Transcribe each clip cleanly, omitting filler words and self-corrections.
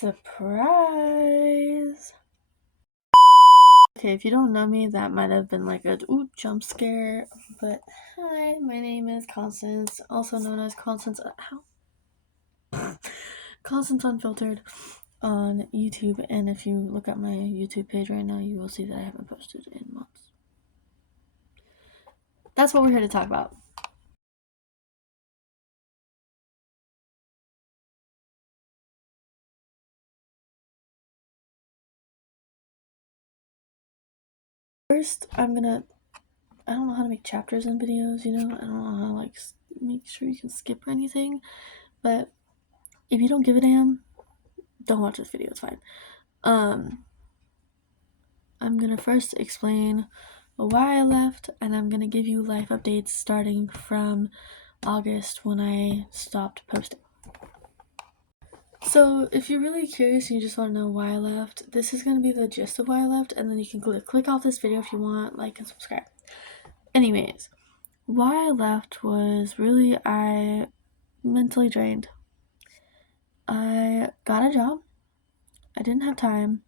Surprise! Okay, if you don't know me, that might have been like a jump scare, but hi, my name is Constance, also known as Constance Constance Unfiltered on YouTube, and if you look at my YouTube page right now, you will see that I haven't posted in months. That's what we're here to talk about. First, I don't know how to make chapters in videos, I don't know how to like make sure you can skip or anything, but if you don't give a damn, don't watch this video, it's fine. I'm gonna first explain why I left, and I'm gonna give you life updates starting from August when I stopped posting. So if you're really curious and you just want to know why I left, this is going to be the gist of why I left, and then you can click off this video if you want, like and subscribe. Anyways, why I left was really I mentally drained. I got a job. I didn't have time.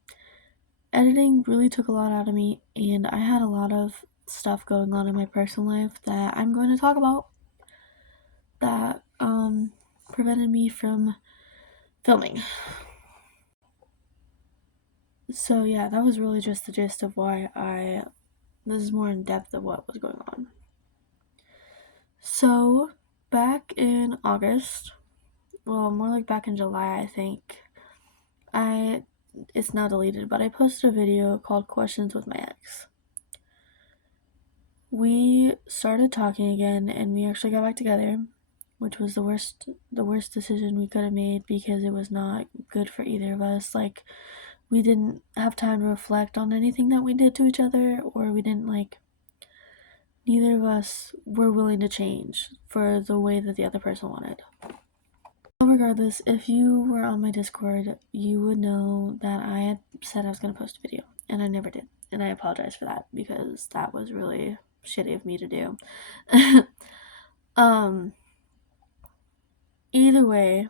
Editing really took a lot out of me, and I had a lot of stuff going on in my personal life that I'm going to talk about that prevented me from filming. So yeah, that was really just the gist of why this is more in depth of what was going on. So back in August, well, more like back in July, I think, it's now deleted, but I posted a video called Questions with My Ex. We started talking again, and we actually got back together, which was the worst decision we could have made because it was not good for either of us. Like, we didn't have time to reflect on anything that we did to each other, or we didn't neither of us were willing to change for the way that the other person wanted. Regardless, if you were on my Discord, you would know that I had said I was going to post a video, and I never did. And I apologize for that because that was really shitty of me to do. Either way,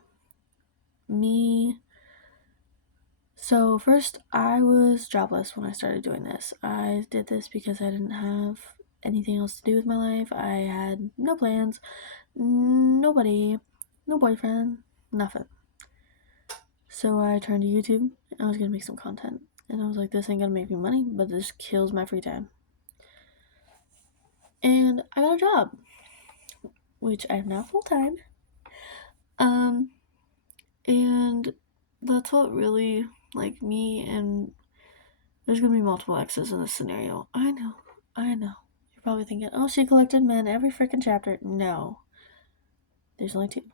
so first I was jobless when I started doing this. I did this because I didn't have anything else to do with my life. I had no plans, nobody, no boyfriend, nothing. So I turned to YouTube. I was gonna make some content, and I was like, this ain't gonna make me money, but this kills my free time. And I got a job, which I have now full time. And that's what really, me, and there's gonna be multiple exes in this scenario. I know. You're probably thinking, oh, she collected men every freaking chapter. No. There's only two.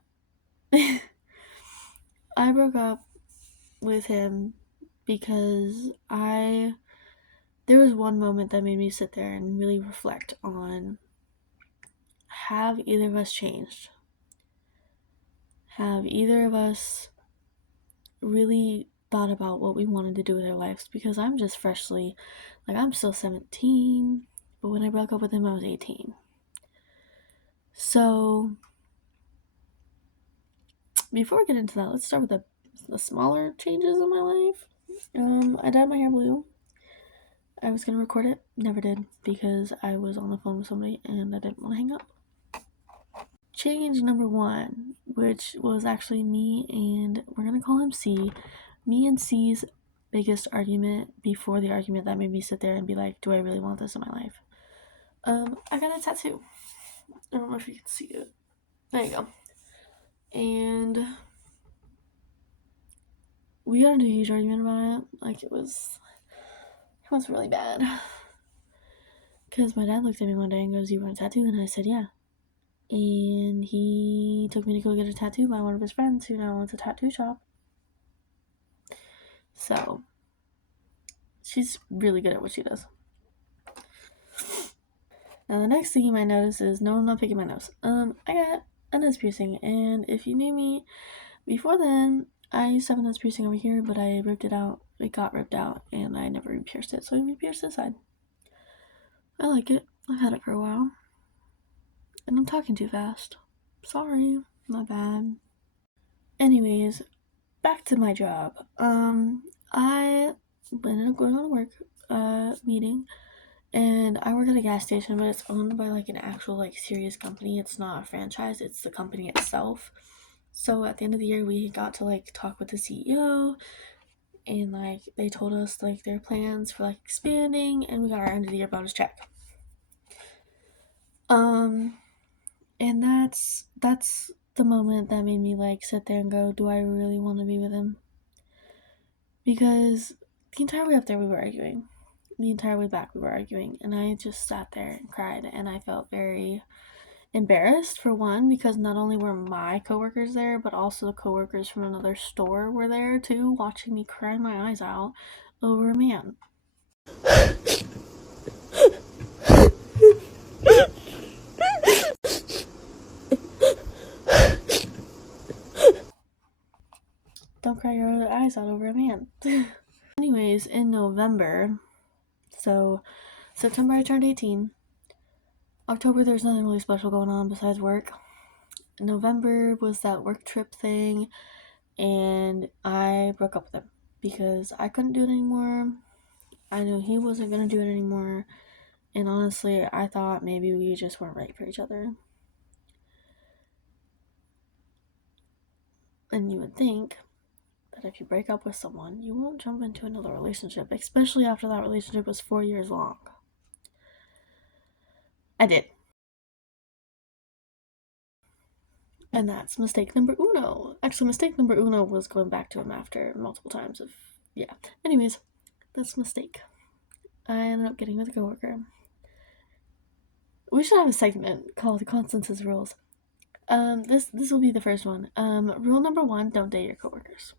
I broke up with him because there was one moment that made me sit there and really reflect on, have either of us changed? Have either of us really thought about what we wanted to do with our lives? Because I'm just freshly, I'm still 17, but when I broke up with him, I was 18. So before we get into that, let's start with the smaller changes in my life. I dyed my hair blue. I was gonna record it, never did, because I was on the phone with somebody and I didn't want to hang up. Change number one, which was actually me and we're gonna call him C. Me and C's biggest argument before the argument that made me sit there and be like, do I really want this in my life? I got a tattoo. I don't know if you can see it. There you go. And we got into a huge argument about it. It was really bad. Because my dad looked at me one day and goes, you want a tattoo? And I said, yeah. And he took me to go get a tattoo by one of his friends who now owns a tattoo shop. So, she's really good at what she does. Now, the next thing you might notice is, no, I'm not picking my nose. I got a nose piercing, and if you knew me before then, I used to have a nose piercing over here, but I ripped it out. It got ripped out, and I never re-pierced it, so I re-pierced this side. I like it. I've had it for a while. And I'm talking too fast. Sorry, my bad. Anyways, back to my job. I ended up going on a work meeting, and I work at a gas station, but it's owned by like an actual like serious company. It's not a franchise, it's the company itself. So at the end of the year, we got to like talk with the CEO, and like they told us like their plans for like expanding, and we got our end of the year bonus check. And that's the moment that made me like sit there and go, do I really want to be with him? Because the entire way up there we were arguing. The entire way back we were arguing, and I just sat there and cried, and I felt very embarrassed, for one, because not only were my coworkers there, but also the coworkers from another store were there too, watching me cry my eyes out over a man. Don't cry your eyes out over a man. Anyways, in November, so September I turned 18. October there's nothing really special going on besides work. November was that work trip thing, and I broke up with him because I couldn't do it anymore. I knew he wasn't going to do it anymore, and honestly, I thought maybe we just weren't right for each other. And you would think that if you break up with someone, you won't jump into another relationship, especially after that relationship was 4 years long. I did. And that's mistake number uno. Actually, mistake number uno was going back to him after multiple times of, yeah. Anyways, that's a mistake. I ended up getting with a coworker. We should have a segment called the Constance's Rules. This will be the first one. Rule number 1, don't date your coworkers.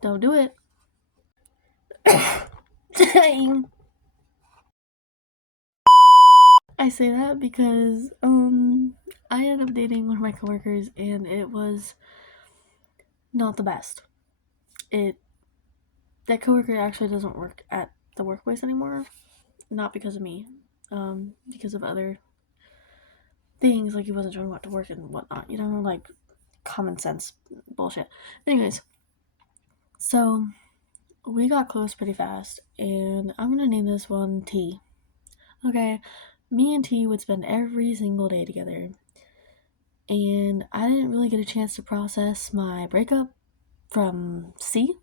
Don't do it. Dang. I say that because, I ended up dating one of my coworkers, and it was not the best. That coworker actually doesn't work at the workplace anymore. Not because of me. Because of other things, like he wasn't showing up to work and whatnot. You know, like common sense bullshit. Anyways, so we got close pretty fast, and I'm gonna name this one T. Okay, me and T would spend every single day together, and I didn't really get a chance to process my breakup from C,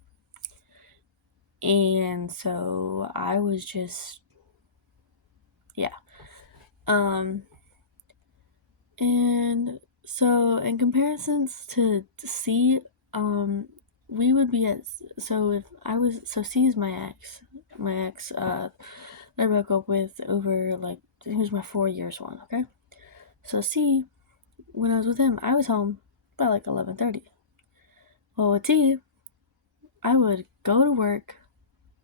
and so I was just, yeah. And so in comparisons to C, we would be at, so C is my ex, I broke up with over, like, he was my 4 years one, okay? So C, when I was with him, I was home by like 11:30. Well, with T, I would go to work,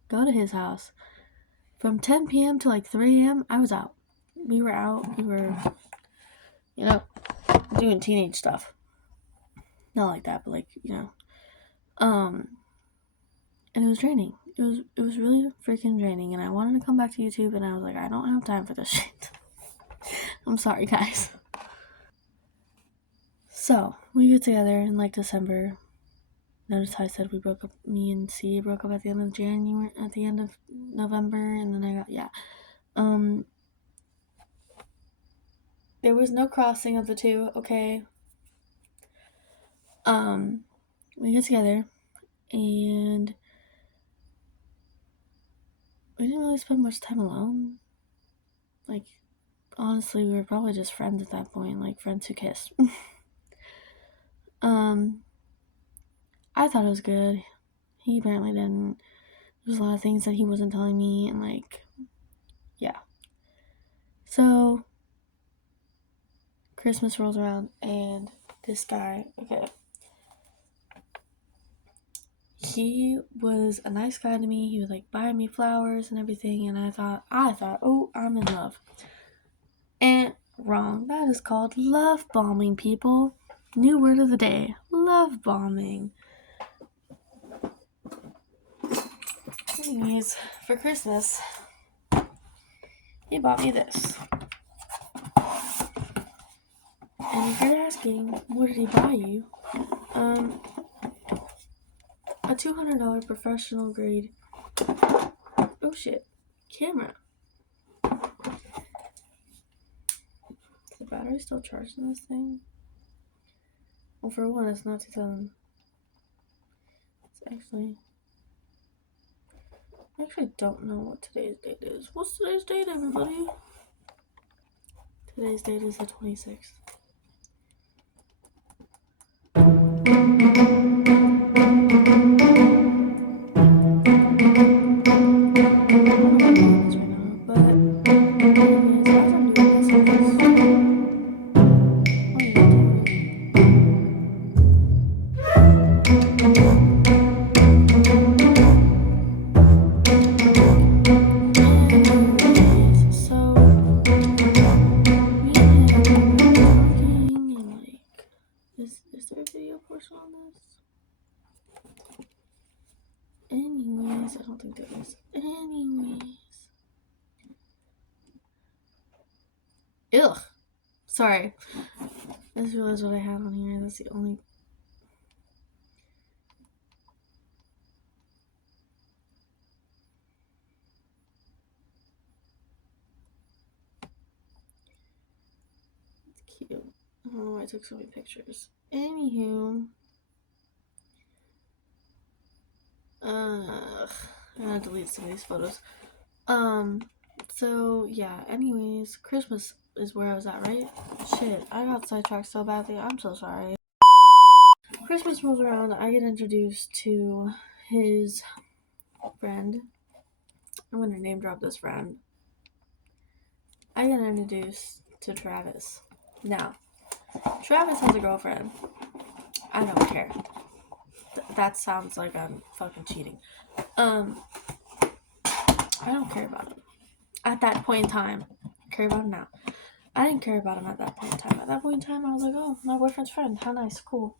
go to his house. From 10 p.m. to like 3 a.m., I was out. We were out, you know, doing teenage stuff. Not like that, but like, and it was draining. It was really freaking draining, and I wanted to come back to YouTube, and I was like, I don't have time for this shit. I'm sorry, guys. So we get together in like December. Notice how I said we broke up. Me and C broke up at the end of January, at the end of November, and then I got, yeah. There was no crossing of the two. Okay. We get together, and we didn't really spend much time alone. Like, honestly, we were probably just friends at that point, like friends who kissed. I thought it was good. He apparently didn't. There's a lot of things that he wasn't telling me, and like, yeah. So Christmas rolls around, and this guy, okay, he was a nice guy to me. He was like buying me flowers and everything, and I thought, oh, I'm in love. And wrong. That is called love bombing, people. New word of the day, love bombing. Anyways, for Christmas, he bought me this. And if you're asking, what did he buy you? A $200 professional grade, oh shit, camera. Is the battery still charged in this thing? Well, for one, it's not 2000. It's actually, I actually don't know what today's date is. What's today's date, everybody? Today's date is the 26th. Is there a video portion on this? Anyways, I don't think there is. Anyways. Ugh. Sorry. I just realized what I had on here. That's the only... It's cute. I don't know why I took so many pictures. Anywho. I'm gonna delete some of these photos. So, yeah. Anyways, Christmas is where I was at, right? Shit, I got sidetracked so badly. I'm so sorry. Christmas rolls around. I get introduced to his friend. I'm gonna name drop this friend. I get introduced to Travis. Now, Travis has a girlfriend. I don't care. That sounds like I'm fucking cheating. I don't care about him. At that point in time. I care about him now. I didn't care about him at that point in time. At that point in time, I was like, oh, my boyfriend's friend. How nice. Cool.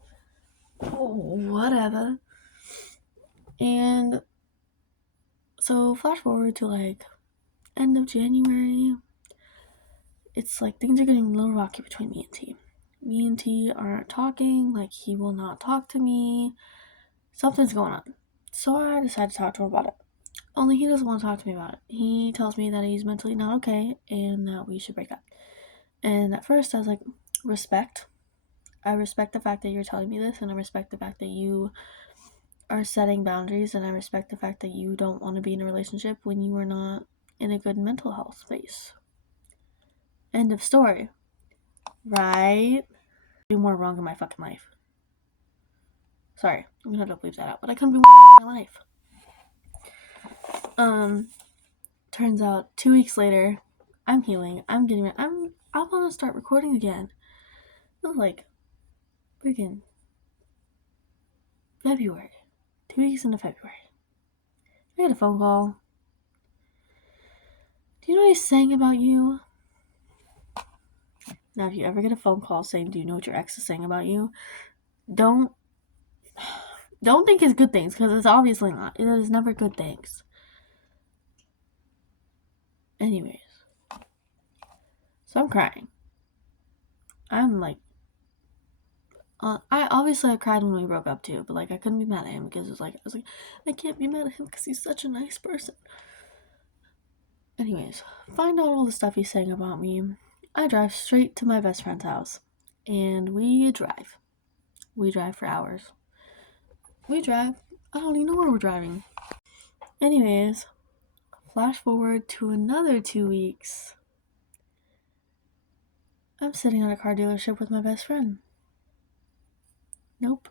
Oh, whatever. And so, flash forward to, like, end of January. It's like things are getting a little rocky between me and T. Me and T aren't talking. Like, he will not talk to me. Something's going on. So I decided to talk to him about it. Only he doesn't want to talk to me about it. He tells me that he's mentally not okay and that we should break up. And at first I was like, respect. I respect the fact that you're telling me this, and I respect the fact that you are setting boundaries, and I respect the fact that you don't want to be in a relationship when you are not in a good mental health space. End of story. Right? Do more wrong in my fucking life. Sorry, I'm gonna have to leave that out, but I couldn't be more in my life. Turns out 2 weeks later, I'm healing. I'm getting it. I want to start recording again. It was like freaking February. 2 weeks into February. I get a phone call. Do you know what he's saying about you? Now, if you ever get a phone call saying, do you know what your ex is saying about you? Don't think it's good things, because it's obviously not. It is never good things. Anyways. So I'm crying. I'm like, I cried when we broke up too, but like I couldn't be mad at him because I was like, I can't be mad at him because he's such a nice person. Anyways, find out all the stuff he's saying about me. I drive straight to my best friend's house, and we drive. We drive for hours. I don't even know where we're driving. Anyways, flash forward to another 2 weeks. I'm sitting at a car dealership with my best friend. Nope.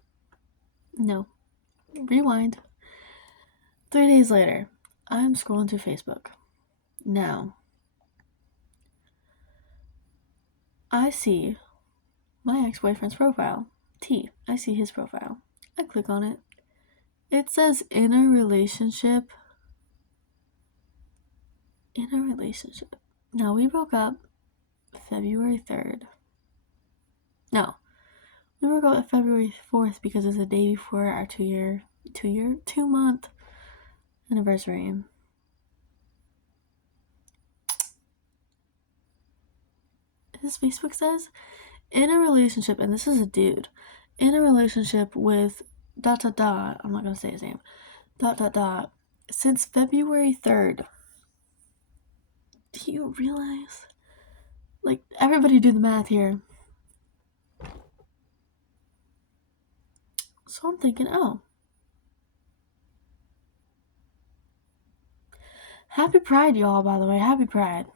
No. Rewind. 3 days later, I'm scrolling through Facebook. Now, I see my ex-boyfriend's profile. T. I see his profile. I click on it. It says in a relationship. Now, we broke up February 3rd. No. We broke up February 4th because it's the day before our 2-month anniversary. His Facebook says, in a relationship, and this is a dude, in a relationship with I'm not gonna say his name. Since February 3rd. Do you realize? Like, everybody do the math here. So I'm thinking, oh. Happy Pride, y'all, by the way. Happy Pride.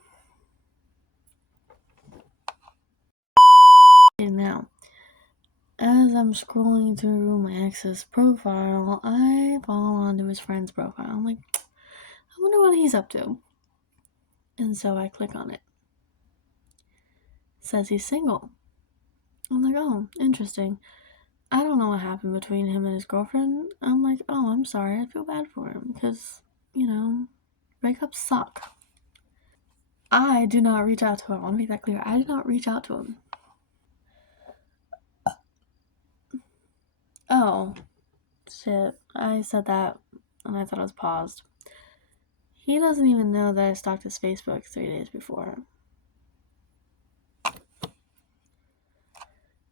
Now, as I'm scrolling through my ex's profile, I fall onto his friend's profile. I'm like, I wonder what he's up to. And so I click on it. It says he's single. I'm like, oh, interesting. I don't know what happened between him and his girlfriend. I'm like, oh, I'm sorry. I feel bad for him because, breakups suck. I do not reach out to him. I want to make that clear. I did not reach out to him. Oh, shit. I said that and I thought it was paused. He doesn't even know that I stalked his Facebook 3 days before.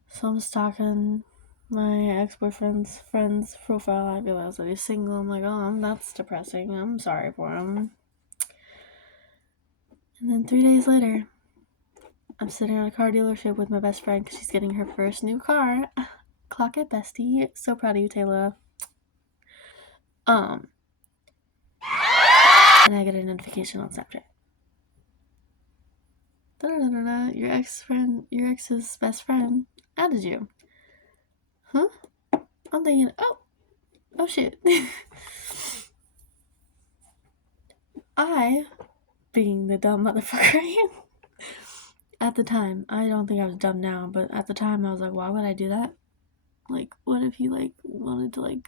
So I'm stalking my ex-boyfriend's friend's profile. I realized that he's single. I'm like, oh, that's depressing. I'm sorry for him. And then 3 days later, I'm sitting at a car dealership with my best friend because she's getting her first new car. Clock it, bestie. So proud of you, Taylor. And I get a notification on Snapchat. Your your ex's best friend added you. Huh? I'm thinking, oh shit. I, being the dumb motherfucker I am, at the time, I don't think I was dumb now, but at the time I was like, why would I do that? Like, what if he, wanted to,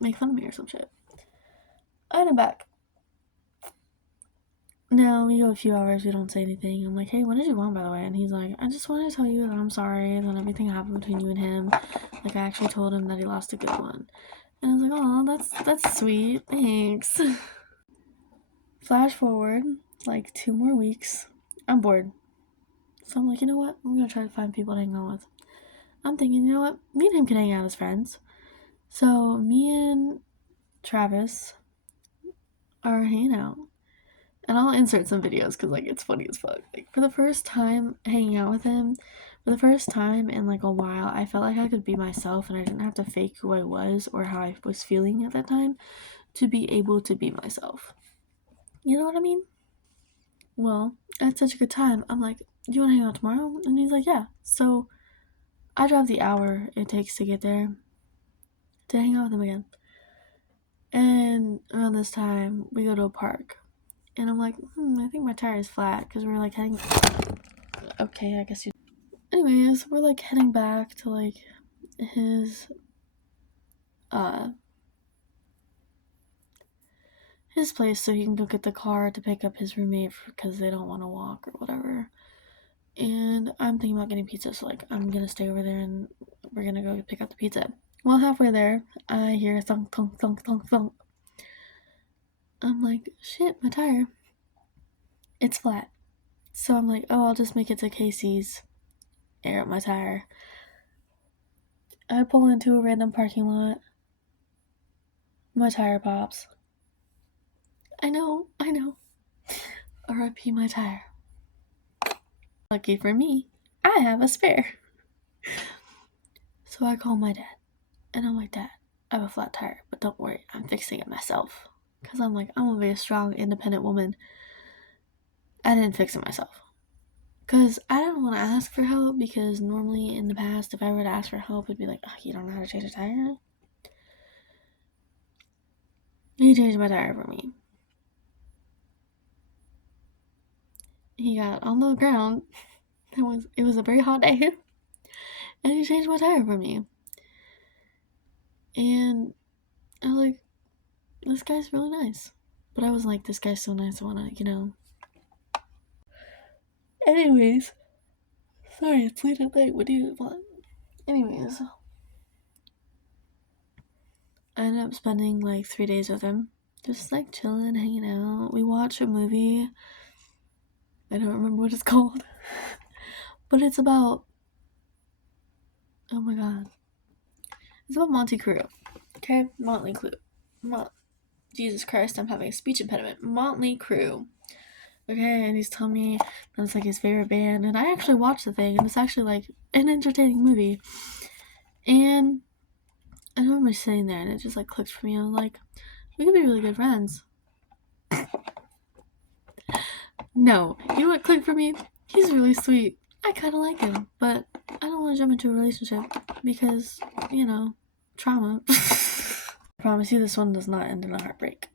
make fun of me or some shit? I went back. Now, we go a few hours, we don't say anything. I'm like, hey, what did you want, by the way? And he's like, I just wanted to tell you that I'm sorry that everything happened between you and him. Like, I actually told him that he lost a good one. And I was like, oh, that's sweet. Thanks. Flash forward, 2 more weeks. I'm bored. So I'm like, you know what? I'm going to try to find people to hang out with. I'm thinking, you know what? Me and him can hang out as friends. So me and Travis are hanging out. And I'll insert some videos because, it's funny as fuck. For the first time hanging out with him, for the first time in, a while, I felt like I could be myself and I didn't have to fake who I was or how I was feeling at that time to be able to be myself. You know what I mean? Well, I had such a good time. I'm like, do you want to hang out tomorrow? And he's like, yeah. So I drive the hour it takes to get there to hang out with him again. And around this time, we go to a park. And I'm like, I think my tire is flat because we're heading. Okay, I guess you. Anyways, we're heading back to his place so he can go get the car to pick up his roommate because they don't want to walk or whatever. And I'm thinking about getting pizza, so I'm gonna stay over there and we're gonna go pick up the pizza. Well, halfway there, I hear a thunk, thunk, thunk, thunk, thunk. I'm like, shit, my tire. It's flat. So I'm like, oh, I'll just make it to Casey's, air up my tire. I pull into a random parking lot. My tire pops. I know. R.I.P. my tire. Lucky for me, I have a spare. So I call my dad. And I'm like, Dad, I have a flat tire, but don't worry, I'm fixing it myself. Because I'm gonna be a strong, independent woman. I didn't fix it myself. Because I don't want to ask for help, because normally in the past, if I were to ask for help, it'd be like, oh, you don't know how to change a tire? He changed my tire for me. He got on the ground. It was a very hot day. And he changed my tire for me. And I was like, this guy's really nice. But I was like, this guy's so nice, I wanna, Anyways. Sorry, it's late at night. What do you want? Anyways. I ended up spending 3 days with him. Just chilling, hanging out. We watched a movie. I don't remember what it's called. But it's about Oh my god. It's about Monty Crew. Okay? Motley Crue. Jesus Christ, I'm having a speech impediment. Motley Crue. Okay, and he's telling me that's like his favorite band, and I actually watched the thing, and it's actually like an entertaining movie. And I remember sitting there, and it just like clicked for me. I was like, we could be really good friends. No, you know what clicked for me? He's really sweet. I kind of like him, but I don't want to jump into a relationship because, you know, trauma. I promise you, this one does not end in a heartbreak.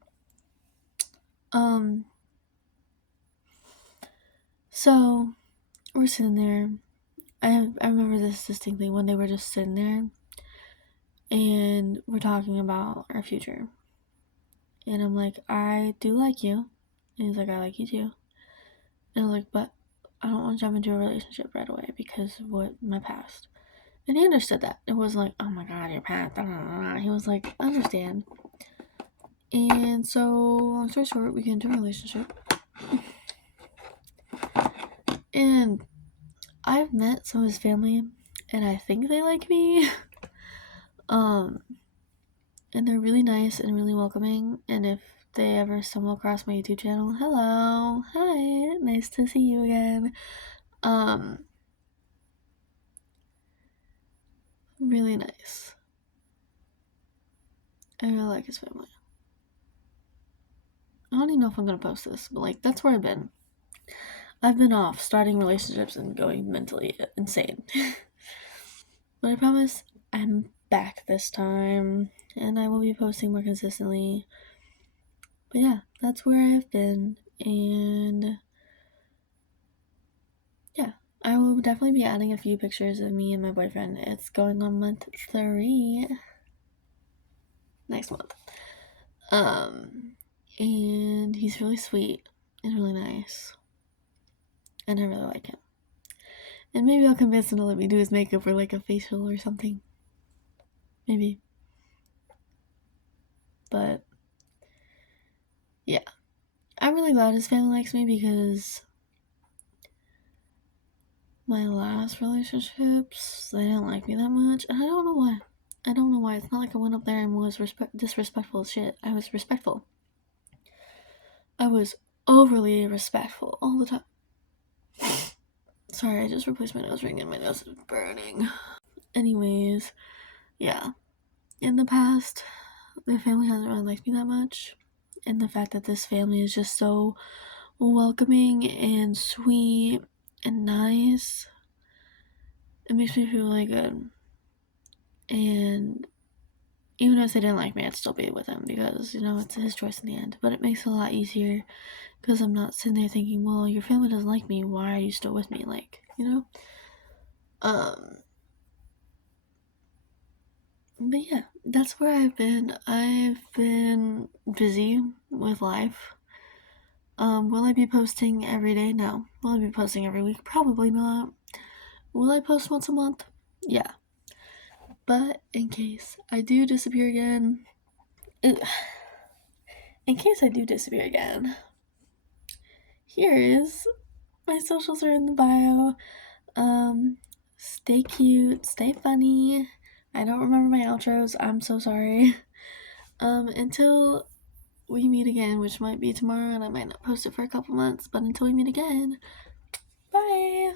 So we're sitting there. I remember this distinctly. One day we're just sitting there, and we're talking about our future. And I'm like, I do like you. And he's like, I like you too. And I was like, but I don't want to jump into a relationship right away because of what my past. And he understood that. It wasn't like, oh my god, your past. He was like, I understand. And so, long story short, we get into a relationship. And I've met some of his family, and I think they like me. And they're really nice and really welcoming. And if they ever stumble across my YouTube channel, hello, hi, nice to see you again. Really nice. I really like his family. I don't even know if I'm gonna post this, but like that's where I've been. I've been off starting relationships and going mentally insane. But I promise I'm back this time, and I will be posting more consistently. But yeah, that's where I've been, and yeah, I will definitely be adding a few pictures of me and my boyfriend. It's going on month 3 next month. And he's really sweet and really nice, and I really like him. And maybe I'll convince him to let me do his makeup or like a facial or something. Maybe. But yeah, I'm really glad his family likes me because my last relationships, they didn't like me that much, and I don't know why. It's not like I went up there and was disrespectful as shit. I was respectful. I was overly respectful all the time. Sorry, I just replaced my nose ring and my nose is burning. Anyways, yeah. In the past, the family hasn't really liked me that much. And the fact that this family is just so welcoming and sweet and nice, it makes me feel really good. And even if they didn't like me, I'd still be with him because, you know, it's his choice in the end. But it makes it a lot easier because I'm not sitting there thinking, well, your family doesn't like me, why are you still with me? Like, you know? But yeah, that's where I've been. I've been busy with life. Will I be posting every day? No. Will I be posting every week? Probably not. Will I post once a month? Yeah. But in case I do disappear again, here is my socials are in the bio. Stay cute, stay funny. I don't remember my outros. I'm so sorry. Until we meet again, which might be tomorrow, and I might not post it for a couple months, but until we meet again, bye.